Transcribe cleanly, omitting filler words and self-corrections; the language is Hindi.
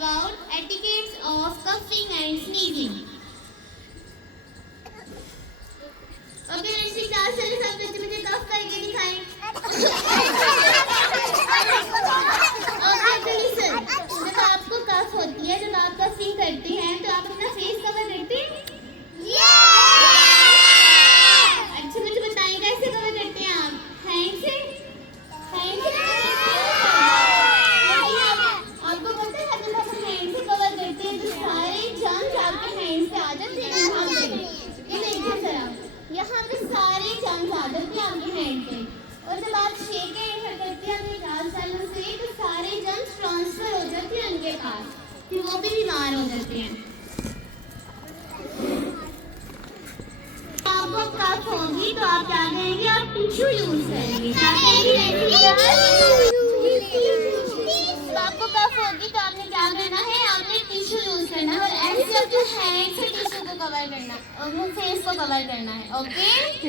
about etiquettes of coughing and sneezing. Okay, let's see class चले सब बच्चे मुझे कफ करके दिखाएं. Okay, listen. जब आपको कफ होती है, जब आप कफिंग करते हैं, तो आप अपना फेस कवर करते हैं? अच्छा मुझे बताइए कैसे कवर करते हैं आप? हैंड से? हैंड से? आपको पता है जब आप हैंड से कवर करते हैं तो सारे जर्म्स आपके हैंड से आ जाते हैं. ये देखिए जरा, यहाँ पे सारे जर्म्स आ जाते हैं आपके हैंड पे. और जब आप शेक एंड करते हैं अपने गाल सालों से तो सारे जर्म्स ट्रांसफर हो जाते हैं उनके पास, फिर वो भी बीमार हो जाते हैं. आपको कफ होगी तो आप क्या करेंगे? आप टिश्यू यूज करेंगे. क्या करेंगे? आपको कफ होगी तो आपने क्या करना है? आपने टिश्यू यूज करना है और ऐसे अपने हैंड से टिश्यू को कवर करना है और मुंह फेस को कवर करना है. ओके.